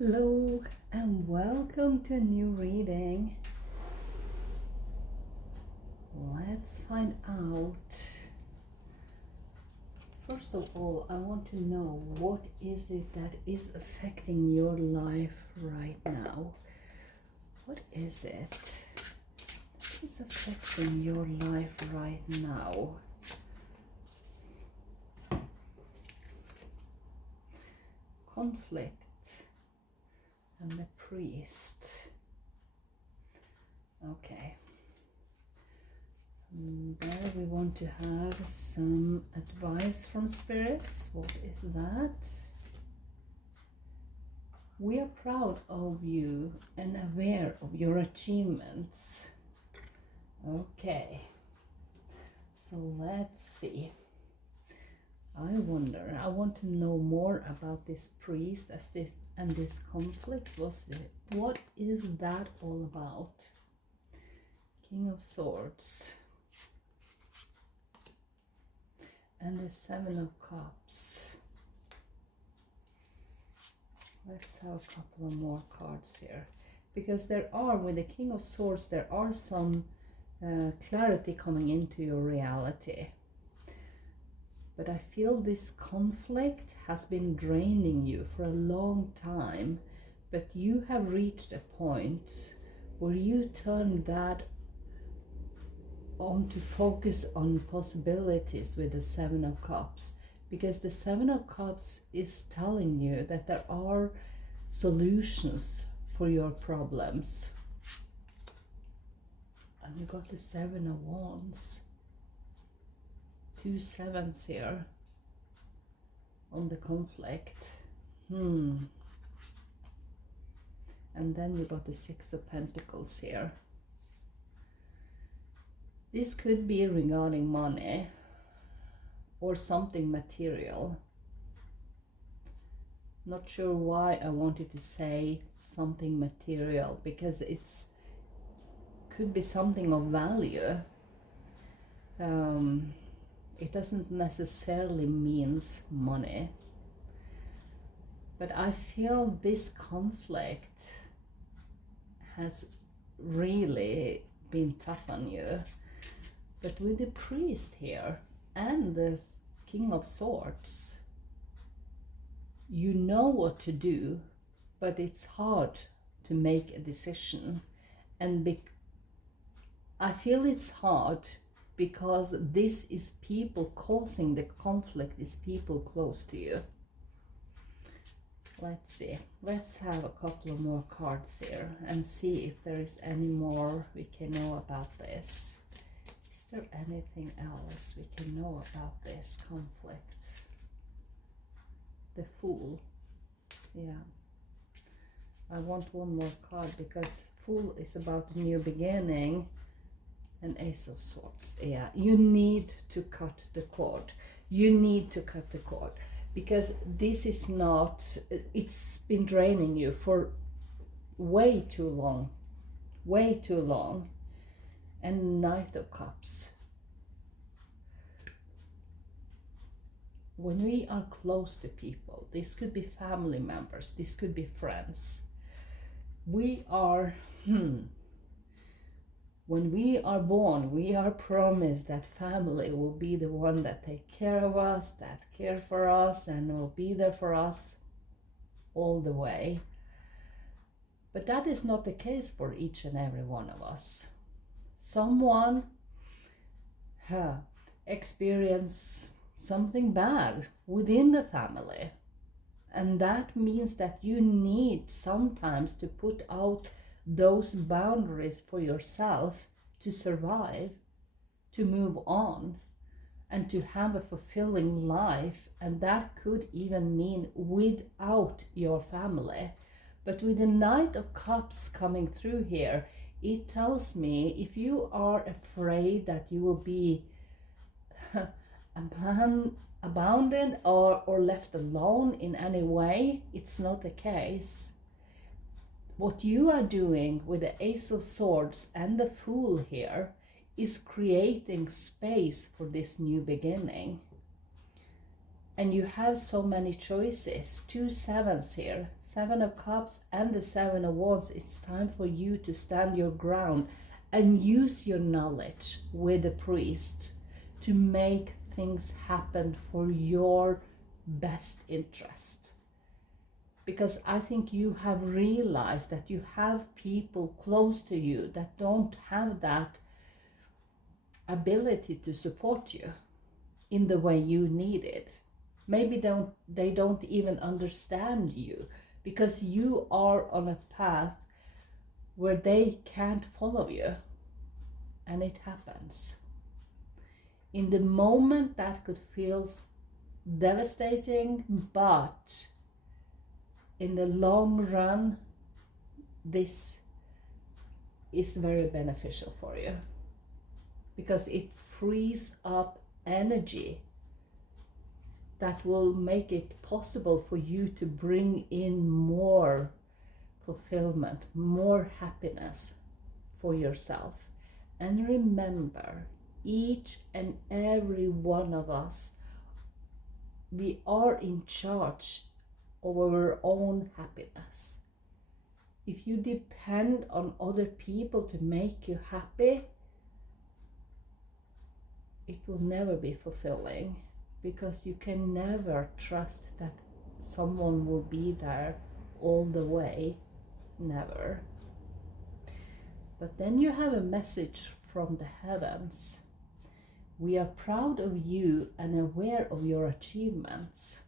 Hello and welcome to a new reading. Let's find out. First of all, I want to know what is it that is affecting your life right now? What is it that is affecting your life right now? Conflict and the priest. Okay. There we want to have some advice from spirits. What is that? We are proud of you and aware of your achievements. Okay. So let's see. I want to know more about this priest as this and this conflict. What is that all about? King of Swords. And the Seven of Cups. Let's have a couple of more cards here. Because with the King of Swords, there are some clarity coming into your reality. But I feel this conflict has been draining you for a long time. But you have reached a point where you turn that on to focus on possibilities with the Seven of Cups, because the Seven of Cups is telling you that there are solutions for your problems. And you got the Seven of Wands, 2 sevens here on the conflict. And then you got the Six of Pentacles here. This could be regarding money or something material. Not sure why I wanted to say something material, because could be something of value. It doesn't necessarily means money. But I feel this conflict has really been tough on you. But with the priest here and the King of Swords, you know what to do, but it's hard to make a decision. And I feel it's hard because this is people causing the conflict, is people close to you. Let's see. Let's have a couple of more cards here and see if there is any more we can know about this. Is there anything else we can know about this conflict? The Fool. Yeah. I want one more card because Fool is about a new beginning. And Ace of Swords. Yeah, you need to cut the cord. You need to cut the cord. Because this is not, it's been draining you for way too long. Way too long. And Knight of Cups. When we are close to people, this could be family members, this could be friends. We are, when we are born, we are promised that family will be the one that take care of us, that care for us, and will be there for us all the way. But that is not the case for each and every one of us. Someone experience something bad within the family. And that means that you need sometimes to put out those boundaries for yourself to survive, to move on, and to have a fulfilling life. And that could even mean without your family. But with the Knight of Cups coming through here, it tells me if you are afraid that you will be abandoned or left alone in any way, it's not the case. What you are doing with the Ace of Swords and the Fool here is creating space for this new beginning. And you have so many choices. 2 sevens here. 7 of Cups and the 7 of Wands. It's time for you to stand your ground and use your knowledge with the priest to make things happen for your best interest. Because I think you have realized that you have people close to you that don't have that ability to support you in the way you need it. Maybe they don't even understand you because you are on a path where they can't follow you. And it happens. In the moment that could feel devastating, but in the long run, this is very beneficial for you because it frees up energy that will make it possible for you to bring in more fulfillment, more happiness for yourself. And remember, each and every one of us, we are in charge of our own happiness. If you depend on other people to make you happy, it will never be fulfilling because you can never trust that someone will be there all the way. Never. But then you have a message from the heavens. We are proud of you and aware of your achievements.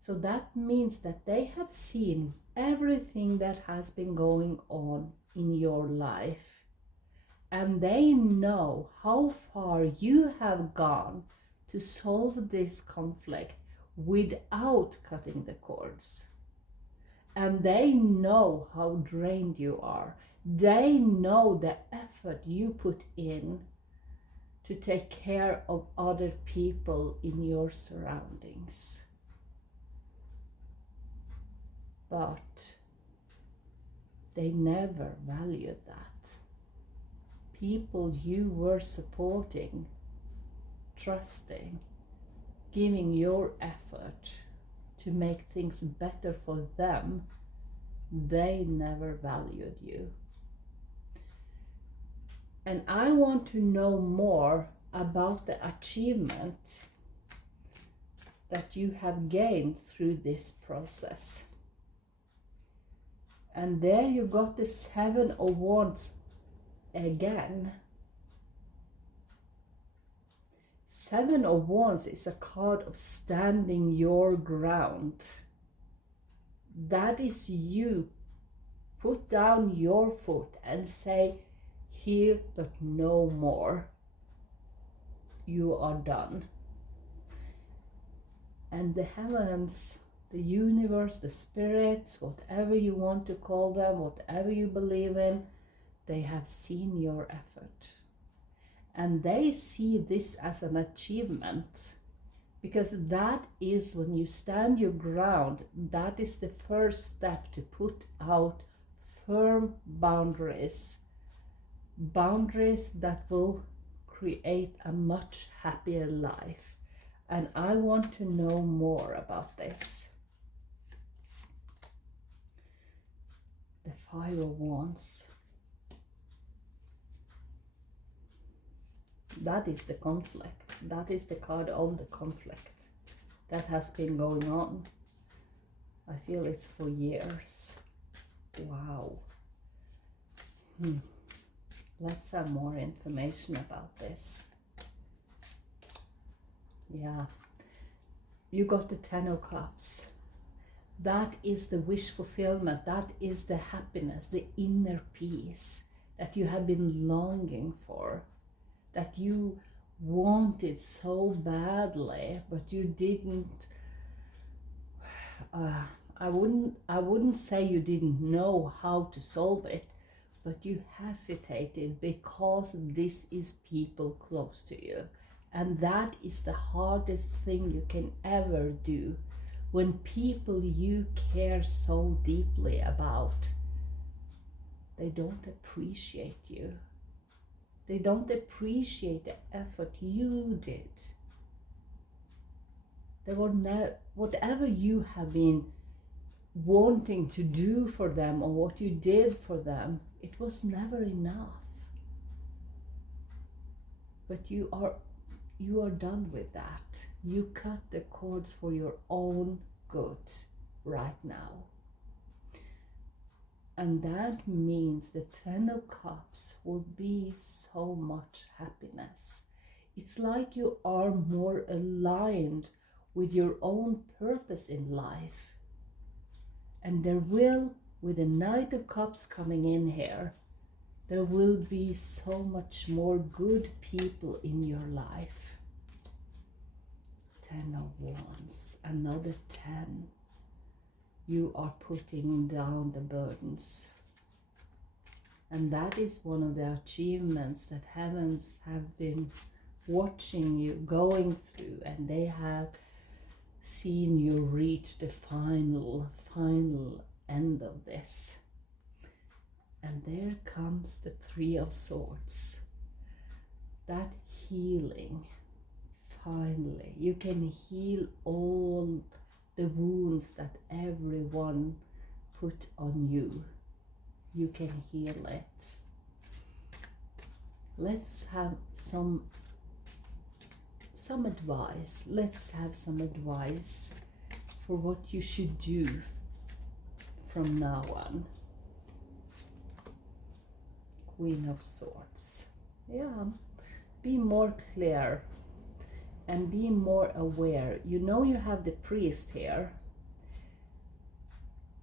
So that means that they have seen everything that has been going on in your life. And they know how far you have gone to solve this conflict without cutting the cords. And they know how drained you are. They know the effort you put in to take care of other people in your surroundings. But they never valued that. People you were supporting, trusting, giving your effort to make things better for them, they never valued you. And I want to know more about the achievement that you have gained through this process. And there you got the 7 of Wands again. 7 of Wands is a card of standing your ground. That is you. Put down your foot and say, here but no more. You are done. And the heavens, the universe, the spirits, whatever you want to call them, whatever you believe in, they have seen your effort. And they see this as an achievement. Because that is when you stand your ground, that is the first step to put out firm boundaries. Boundaries that will create a much happier life. And I want to know more about this. The 5 of Wands. That is the conflict. That is the card of the conflict that has been going on. I feel it's for years. Wow. Let's have more information about this. Yeah. You got the 10 of Cups. That is the wish fulfillment. That is the happiness, the inner peace that you have been longing for. That you wanted so badly, but you didn't. I wouldn't say you didn't know how to solve it, but you hesitated because this is people close to you. And that is the hardest thing you can ever do. When people you care so deeply about, they don't appreciate you. They don't appreciate the effort you did. There were whatever you have been wanting to do for them or what you did for them, it was never enough. But you are done with that. You cut the cords for your own good right now. And that means the Ten of Cups will be so much happiness. It's like you are more aligned with your own purpose in life. And there will, with the Knight of Cups coming in here, there will be so much more good people in your life. 10 of Wands, another 10. You are putting down the burdens. And that is one of the achievements that heavens have been watching you going through, and they have seen you reach the final end of this. And there comes the Three of Swords. That healing, finally. You can heal all the wounds that everyone put on you. You can heal it. Let's have some advice. Let's have some advice for what you should do from now on. Queen of Swords. Yeah, be more clear and be more aware. You know you have the Priest here.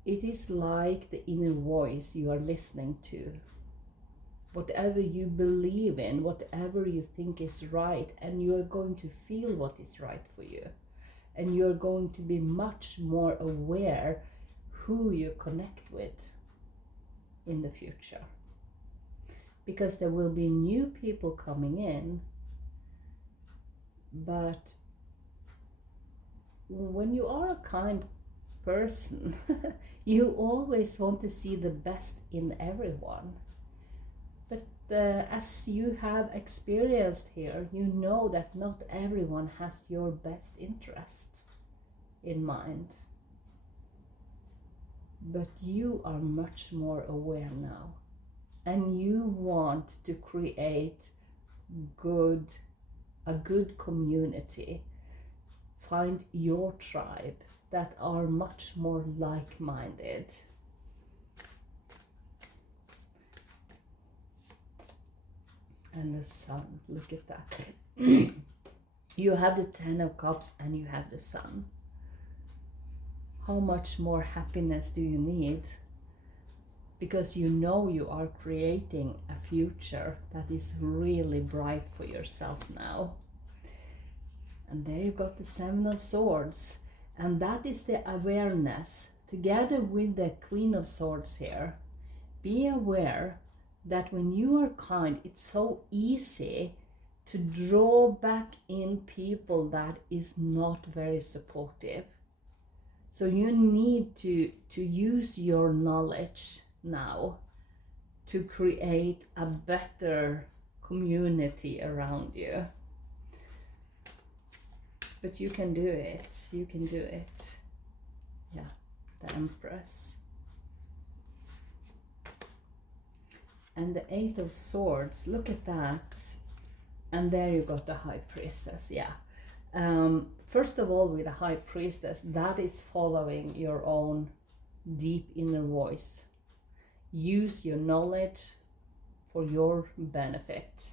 It is like the inner voice you are listening to. Whatever you believe in, whatever you think is right, and you are going to feel what is right for you. And you are going to be much more aware who you connect with in the future. Because there will be new people coming in, but when you are a kind person, you always want to see the best in everyone. But as you have experienced here, you know that not everyone has your best interest in mind. But you are much more aware now. And you want to create a good community. Find your tribe that are much more like-minded. And the Sun, look at that. You have the Ten of Cups and you have the Sun. How much more happiness do you need? Because you know you are creating a future that is really bright for yourself now. And there you got the Seven of Swords. And that is the awareness, together with the Queen of Swords here. Be aware that when you are kind, it's so easy to draw back in people that is not very supportive. So you need to use your knowledge now to create a better community around you. But you can do it. You can do it. Yeah, the Empress. And the Eight of Swords, look at that. And there you got the High Priestess, yeah. First of all, with the High Priestess, that is following your own deep inner voice. Use your knowledge for your benefit.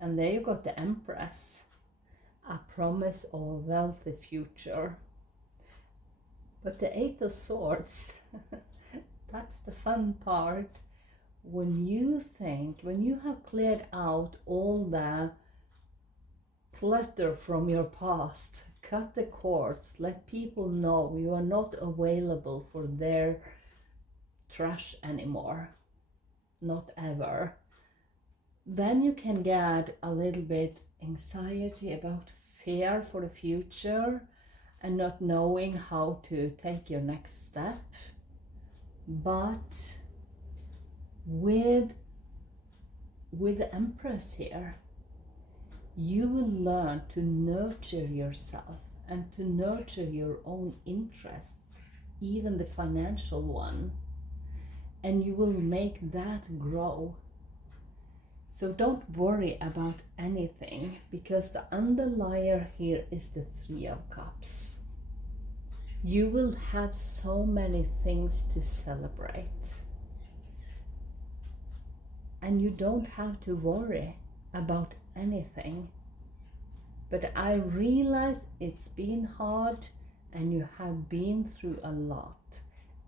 And there you got the Empress, a promise of a wealthy future. But the Eight of Swords, that's the fun part. When you have cleared out all the clutter from your past, cut the cords, let people know you are not available for their trash anymore, not ever, then you can get a little bit anxiety about fear for the future and not knowing how to take your next step. But with the Empress here, you will learn to nurture yourself and to nurture your own interests, even the financial one, and you will make that grow. So don't worry about anything, because the underlier here is the Three of Cups. You will have so many things to celebrate. And you don't have to worry about anything. But I realize it's been hard and you have been through a lot.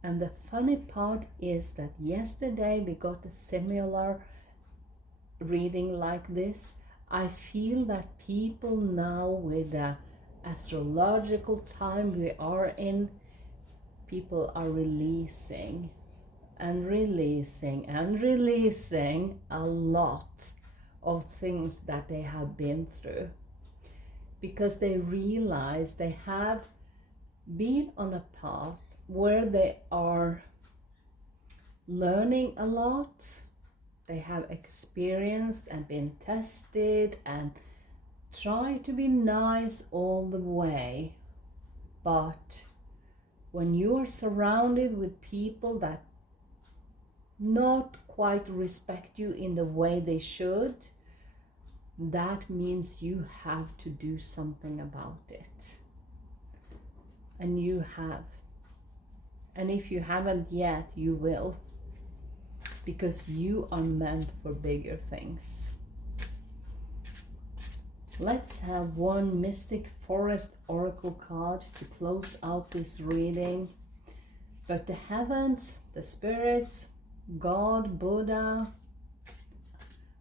And the funny part is that yesterday we got a similar reading like this. I feel that people now, with the astrological time we are in, people are releasing and releasing and releasing a lot of things that they have been through, because they realize they have been on a path where they are learning a lot. They have experienced and been tested and try to be nice all the way. But when you are surrounded with people that not quite respect you in the way they should, that means you have to do something about it. And you have. And if you haven't yet, you will. Because you are meant for bigger things. Let's have one Mystic Forest Oracle card to close out this reading. But the heavens, the spirits, God, Buddha,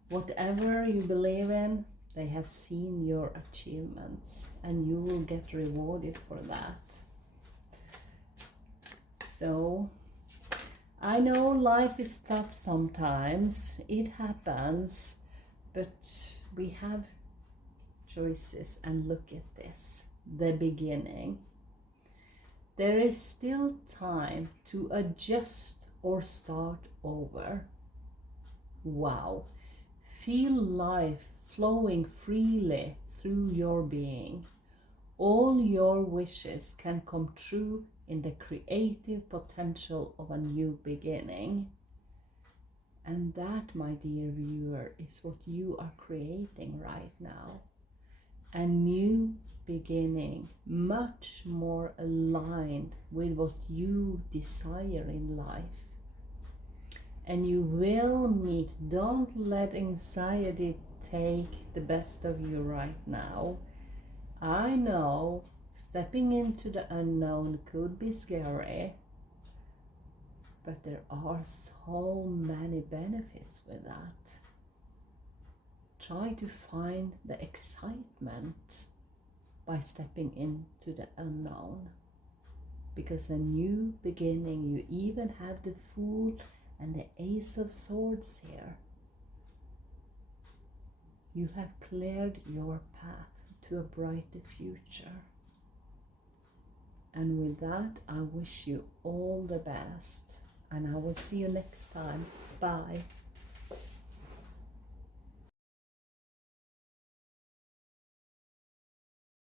whatever you believe in, they have seen your achievements and you will get rewarded for that. So, I know life is tough sometimes, it happens, but we have choices. And look at this, the beginning. There is still time to adjust or start over. Wow. Feel life flowing freely through your being. All your wishes can come true in the creative potential of a new beginning. And that, my dear viewer, is what you are creating right now. A new beginning, much more aligned with what you desire in life. And you will meet, don't let anxiety take the best of you right now. I know stepping into the unknown could be scary, but there are so many benefits with that. Try to find the excitement by stepping into the unknown, because a new beginning, you even have the Fool and the Ace of Swords here. You have cleared your path to a brighter future. And with that, I wish you all the best. And I will see you next time. Bye.